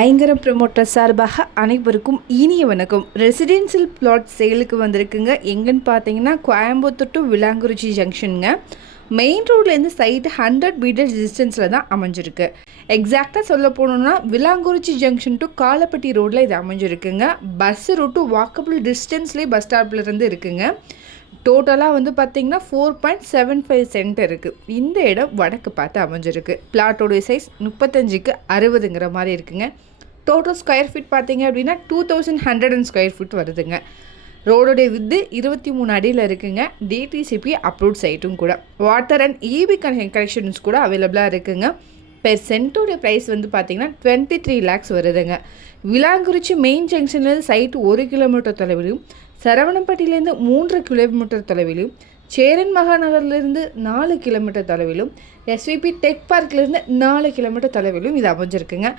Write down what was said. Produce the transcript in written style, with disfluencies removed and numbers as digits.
ஐங்கரம் promoter சார்பாக அனைவருக்கும் இனிய வணக்கம். ரெசிடென்சியல் பிளாட் சேலுக்கு வந்திருக்குங்க. எங்கன்னு பார்த்தீங்கன்னா கோயம்புத்தூர் டு விலாங்குறிச்சி ஜங்ஷனுங்க. மெயின் ரோட்லேருந்து சைட்டு 100 மீட்டர்ஸ் டிஸ்டன்ஸில் தான் அமைஞ்சிருக்கு. எக்ஸாக்டாக சொல்ல போனோம்னா விலாங்குறிச்சி ஜங்ஷன் டு காலப்பட்டி ரோட்டில் இது அமைஞ்சிருக்குங்க. பஸ் ரூட்டு வாக்கபிள் டிஸ்டன்ஸ்லேயே பஸ் ஸ்டாப்லேருந்து இருக்குங்க. டோட்டலாக பார்த்திங்கன்னா 4.75 சென்ட் இருக்குது. இந்த இடம் வடக்கு பார்த்து அமைஞ்சிருக்கு. பிளாட்டோடைய சைஸ் 35க்கு 60ங்கிற மாதிரி இருக்குங்க. டோட்டல் ஸ்கொயர் ஃபீட் பார்த்தீங்க அப்படின்னா 2100 ஸ்கொயர் ஃபீட் வருதுங்க. ரோடோடைய வித்து 23 அடியில் இருக்குங்க. டிடிசிபி அப்ரூவ் சைட்டும் கூட. வாட்டர் அண்ட் இபி கனெக்ஷன்ஸ் கூட அவைலபிளாக இருக்குங்க. பெர் சென்ட்டோடைய ப்ரைஸ் பார்த்திங்கன்னா 23 lakhs வருதுங்க. விலாங்குறிச்சி மெயின் ஜங்ஷன்லேருந்து சைட்டு 1 கிலோமீட்டர் தொலைவிலும், சரவணம்பட்டியிலேருந்து 3 கிலோமீட்டர் தொலைவிலும், சேரன் மகாநகர்லேருந்து 4 கிலோமீட்டர் தொலைவிலும், எஸ்விபி டெக் பார்க்லேருந்து 4 கிலோமீட்டர் தொலைவிலும் இது அமைஞ்சிருக்குங்க.